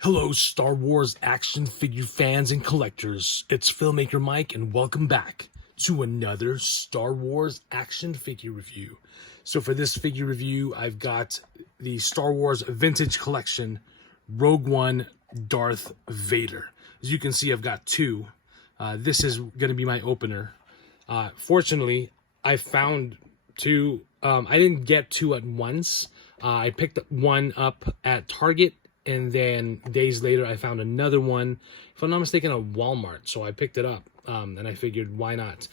Hello, Star Wars action figure fans and collectors. It's Filmmaker Mike, and welcome back to another Star Wars action figure review. So for this figure review, I've got the Star Wars Vintage Collection Rogue One Darth Vader. As you can see, I've got two. This is going to be my opener. Fortunately, I found two. I didn't get two at once. I picked one up at Target, and then days later I found another one, if I'm not mistaken, at Walmart. So I picked it up, and I figured, why not?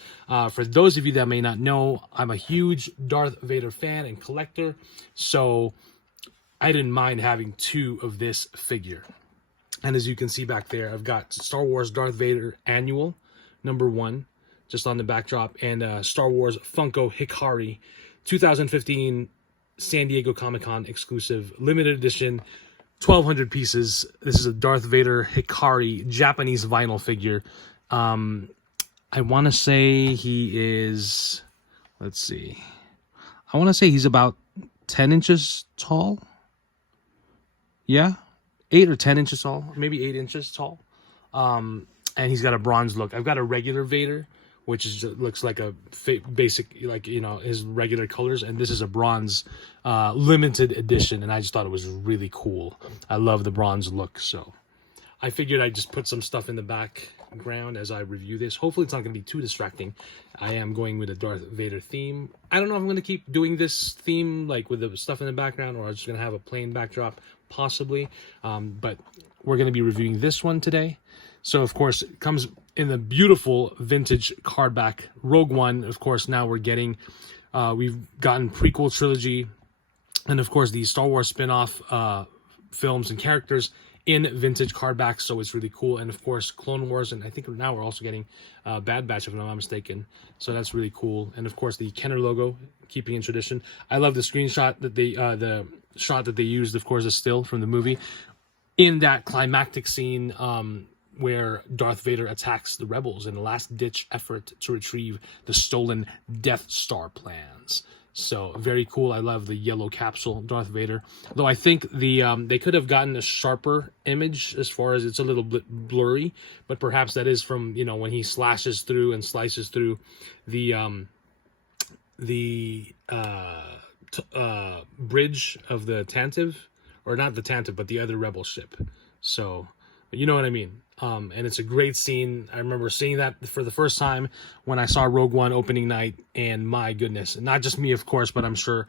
For those of you that may not know, I'm a huge Darth Vader fan and collector, so I didn't mind having two of this figure. And as you can see back there, I've got Star Wars Darth Vader Annual #1, just on the backdrop, and Star Wars Funko Hikari 2015 San Diego Comic-Con exclusive limited edition, 1,200 pieces. This is a Darth Vader Hikari Japanese vinyl figure. I want to say he is, let's see, I want to say he's about 10 inches tall. Yeah, 8 or 10 inches tall, maybe 8 inches tall. And he's got a bronze look. I've got a regular Vader, which is looks like a basic, like, you know, his regular colors, and this is a bronze limited edition, and I just thought it was really cool. I love the bronze look, so I figured I'd just put some stuff in the background as I review this. Hopefully it's not going to be too distracting. I am going with a Darth Vader theme. I don't know if I'm going to keep doing this theme, like with the stuff in the background, or I'm just going to have a plain backdrop, possibly. But we're going to be reviewing this one today. So, of course, it comes in the beautiful vintage cardback Rogue One. Of course, now we're getting, we've gotten prequel trilogy, and of course the Star Wars spin-off films and characters in vintage cardback, so it's really cool. And of course Clone Wars, and I think now we're also getting Bad Batch, if I'm not mistaken, so that's really cool. And of course the Kenner logo, keeping in tradition. I love the screenshot that they the shot that they used, of course, a still from the movie in that climactic scene where Darth Vader attacks the rebels in a last-ditch effort to retrieve the stolen Death Star plans. So, very cool. I love the yellow capsule Darth Vader. Though I think the they could have gotten a sharper image, as far as it's a little bit blurry, but perhaps that is from, you know, when he slashes through and slices through the bridge of the Tantive, or not the Tantive, but the other rebel ship. So, but you know what I mean. And it's a great scene. I remember seeing that for the first time when I saw Rogue One opening night, and my goodness, not just me, of course, but I'm sure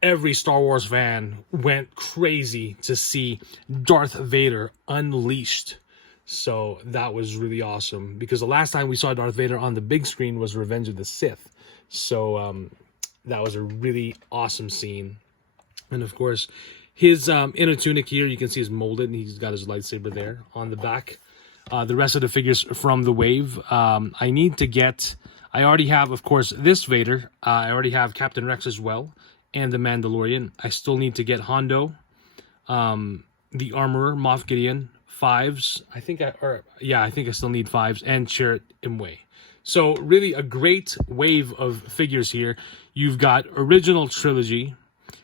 every Star Wars fan went crazy to see Darth Vader unleashed. So that was really awesome, because the last time we saw Darth Vader on the big screen was Revenge of the Sith. So that was a really awesome scene. And of course, his inner tunic here, you can see, is molded, and he's got his lightsaber there on the back. The rest of the figures from the wave, I need to get... I already have, of course, this Vader. I already have Captain Rex as well, and the Mandalorian. I still need to get Hondo, the Armorer, Moff Gideon, Fives. I think I still need Fives, and Chirrut Imwe. So really a great wave of figures here. You've got original trilogy,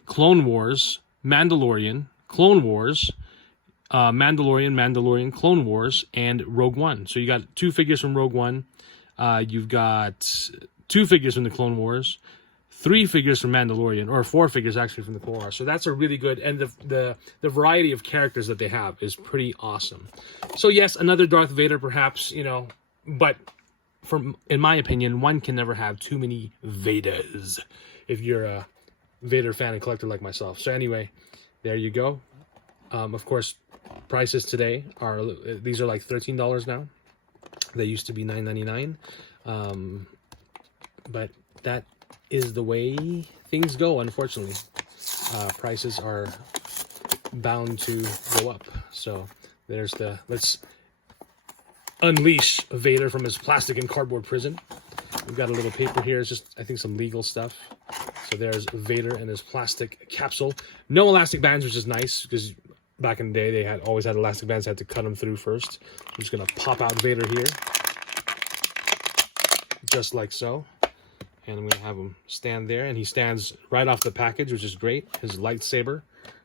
Clone Wars, Mandalorian, Clone Wars, Mandalorian, Clone Wars, and Rogue One. So you got two figures from Rogue One. You've got two figures from the Clone Wars, 3 figures from Mandalorian, or 4 figures actually from the Clone Wars. So that's a really good, and the variety of characters that they have is pretty awesome. So yes, another Darth Vader, perhaps, you know, but in my opinion, one can never have too many Vaders if you're a Vader fan and collector like myself. So anyway, there you go. Of course, prices today are, these are like $13 now. They used to be $9.99. But that is the way things go, unfortunately. Prices are bound to go up. So there's the, let's unleash Vader from his plastic and cardboard prison. We've got a little paper here. It's just, I think, some legal stuff. So there's Vader and his plastic capsule. No elastic bands, which is nice, because back in the day they always had elastic bands. Had to cut them through first. I'm just gonna pop out Vader here, just like so, and I'm gonna have him stand there, and he stands right off the package, which is great. His lightsaber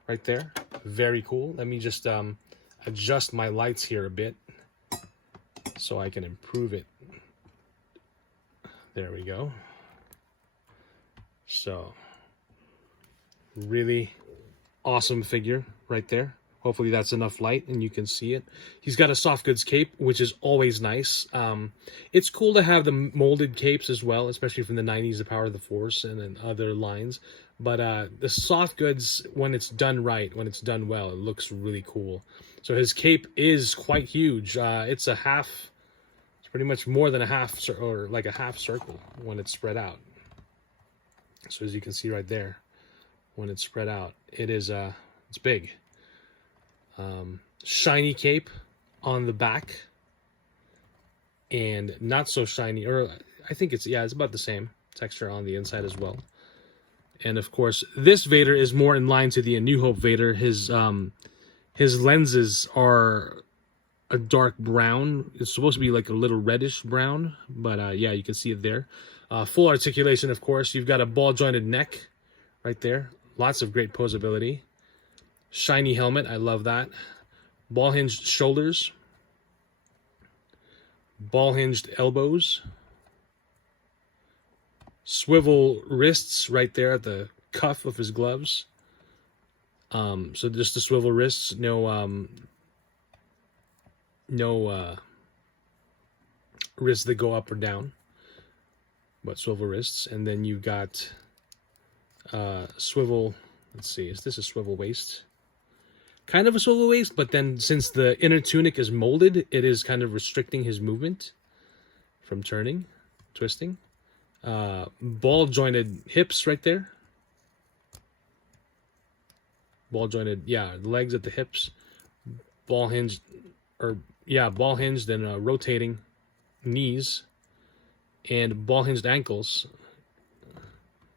right there, very cool. Let me just adjust my lights here a bit so I can improve it. There we go. So, really awesome figure right there. Hopefully that's enough light and you can see it. He's got a soft goods cape, which is always nice. It's cool to have the molded capes as well, especially from the 90s, the Power of the Force and then other lines. But the soft goods, when it's done right, when it's done well, it looks really cool. So his cape is quite huge. It's pretty much more than a half, or like a half circle when it's spread out. So as you can see right there, when it's spread out, it's big. Shiny cape on the back, and not so shiny, or I think it's about the same texture on the inside as well. And of course, this Vader is more in line to the A New Hope Vader. His lenses are a dark brown. It's supposed to be like a little reddish brown, but yeah, you can see it there. Full articulation, of course. You've got a ball jointed neck right there. Lots of great posability. Shiny helmet, I love that. Ball hinged shoulders. Ball hinged elbows. Swivel wrists right there at the cuff of his gloves. So just the swivel wrists, no wrists that go up or down, but swivel wrists. And then you've got swivel, let's see, is this a swivel waist? Kind of a swivel waist, but then since the inner tunic is molded, it is kind of restricting his movement from turning, twisting. Ball jointed hips right there. Ball jointed, yeah, legs at the hips. Ball hinged, ball hinged and rotating knees, and ball hinged ankles.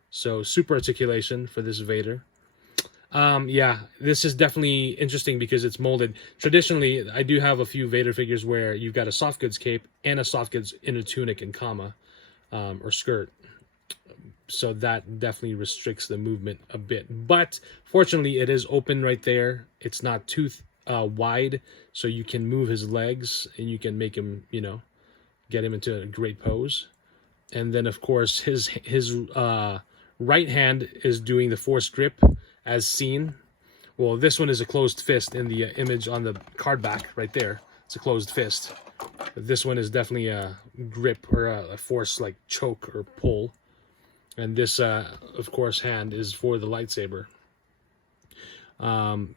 So super articulation for this Vader. Yeah, this is definitely interesting because it's molded. Traditionally, I do have a few Vader figures where you've got a soft goods cape and a soft goods inner tunic and comma, or skirt. So that definitely restricts the movement a bit. But fortunately, it is open right there. It's not too wide, so you can move his legs and you can make him, get him into a great pose. And then, of course, his right hand is doing the force grip as seen. Well, this one is a closed fist in the image on the card back right there. It's a closed fist. But this one is definitely a grip or a force like choke or pull. And this, of course, hand is for the lightsaber.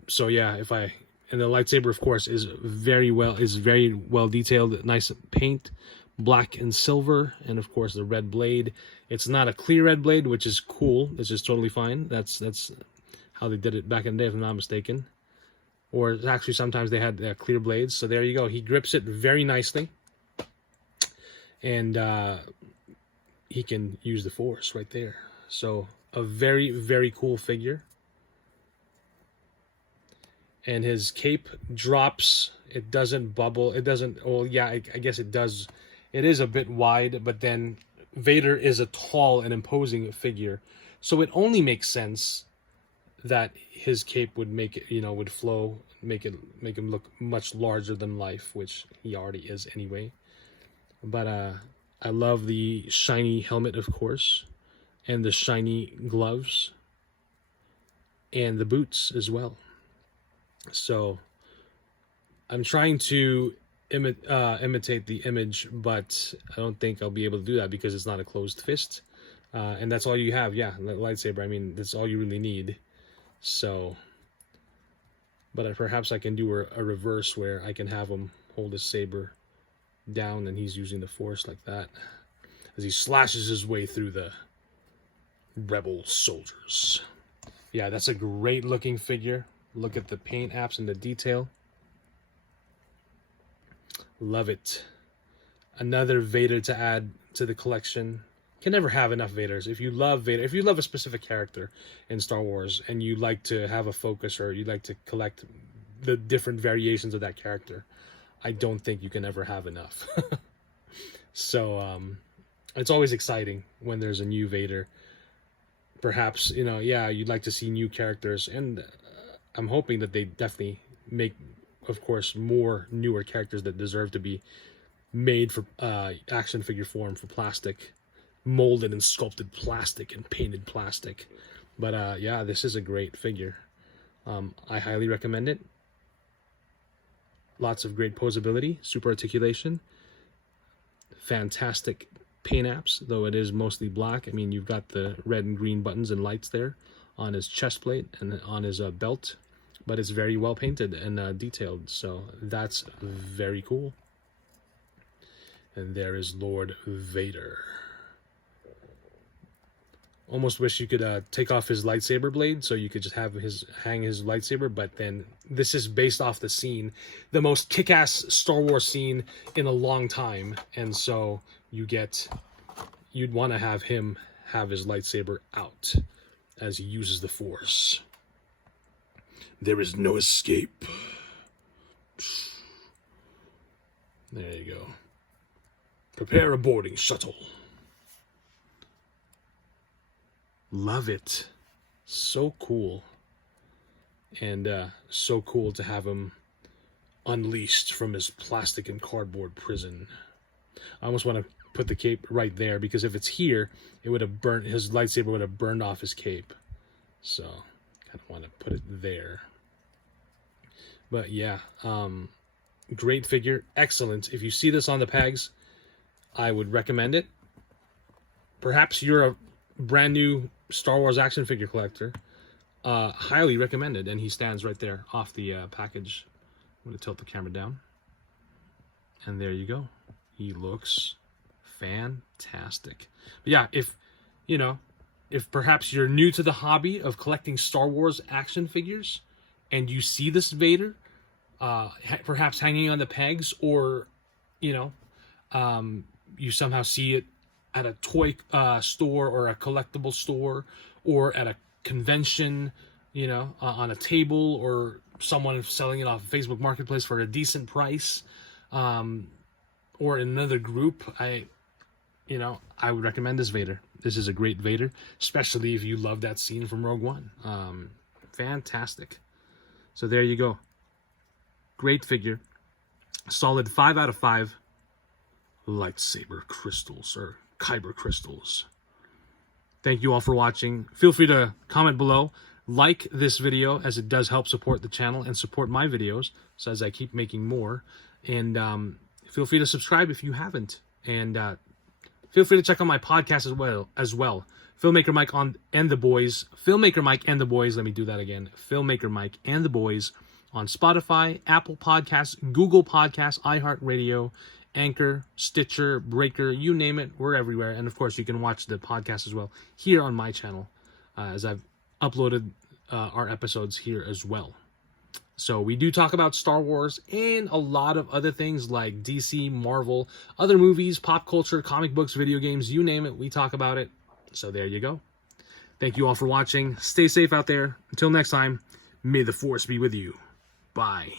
So yeah, and the lightsaber, of course, is very well detailed. Nice paint, black and silver, and of course the red blade. It's not a clear red blade, which is cool. This is totally fine. That's how they did it back in the day, if I'm not mistaken. Or actually, sometimes they had clear blades. So there you go. He grips it very nicely, and he can use the force right there. So a very, very cool figure. And his cape drops. It doesn't bubble. It doesn't. Well, yeah, I guess it does. It is a bit wide, but then Vader is a tall and imposing figure, so it only makes sense that his cape would make it, would flow, make him look much larger than life, which he already is anyway. But I love the shiny helmet, of course, and the shiny gloves, and the boots as well. So I'm trying to imitate the image, but I don't think I'll be able to do that because it's not a closed fist. And that's all you have. Yeah, lightsaber. I mean, that's all you really need. So, but perhaps I can do a reverse where I can have him hold his saber down and he's using the force like that as he slashes his way through the rebel soldiers. Yeah, that's a great looking figure. Look at the paint apps and the detail. Love it. Another Vader to add to the collection. Can never have enough Vaders. If you love Vader, if you love a specific character in Star Wars and you like to have a focus or you like to collect the different variations of that character, I don't think you can ever have enough. So it's always exciting when there's a new Vader. Perhaps, you'd like to see new characters, and I'm hoping that they definitely make of course, more newer characters that deserve to be made for action figure form, for plastic, molded and sculpted plastic and painted plastic. But yeah, this is a great figure. I highly recommend it. Lots of great posability, super articulation, fantastic paint apps, though it is mostly black. I mean, you've got the red and green buttons and lights there on his chest plate and on his belt, but it's very well painted and detailed, so that's very cool. And there is Lord Vader. Almost wish you could take off his lightsaber blade so you could just have hang his lightsaber, but then this is based off the scene, the most kick-ass Star Wars scene in a long time, and so you'd want to have him have his lightsaber out as he uses the Force. There is no escape. There you go. Prepare a boarding shuttle. Love it. So cool. And so cool to have him unleashed from his plastic and cardboard prison. I almost want to put the cape right there, because if it's here, it would have burnt, his lightsaber would have burned off his cape. So kind of want to put it there. But yeah, great figure, excellent. If you see this on the pegs, I would recommend it. Perhaps you're a brand new Star Wars action figure collector. Highly recommended. And he stands right there off the package. I'm going to tilt the camera down. And there you go. He looks fantastic. But yeah, if perhaps you're new to the hobby of collecting Star Wars action figures and you see this Vader perhaps hanging on the pegs, or you somehow see it at a toy store or a collectible store, or at a convention, on a table, or someone selling it off Facebook Marketplace for a decent price, or in another group, I would recommend this Vader. This is a great Vader, especially if you love that scene from Rogue One. Fantastic. So there you go. Great figure. Solid 5 out of 5 lightsaber crystals, or kyber crystals. Thank you all for watching. Feel free to comment below. Like this video, as it does help support the channel and support my videos, so as I keep making more. And feel free to subscribe if you haven't. And feel free to check out my podcast as well. Filmmaker Mike and the Boys. Filmmaker Mike and the Boys. Let me do that again. Filmmaker Mike and the Boys on Spotify, Apple Podcasts, Google Podcasts, iHeartRadio, Anchor, Stitcher, Breaker, you name it, we're everywhere. And of course, you can watch the podcast as well here on my channel, as I've uploaded our episodes here as well. So we do talk about Star Wars and a lot of other things like DC, Marvel, other movies, pop culture, comic books, video games, you name it, we talk about it. So there you go. Thank you all for watching. Stay safe out there. Until next time, may the Force be with you. Bye.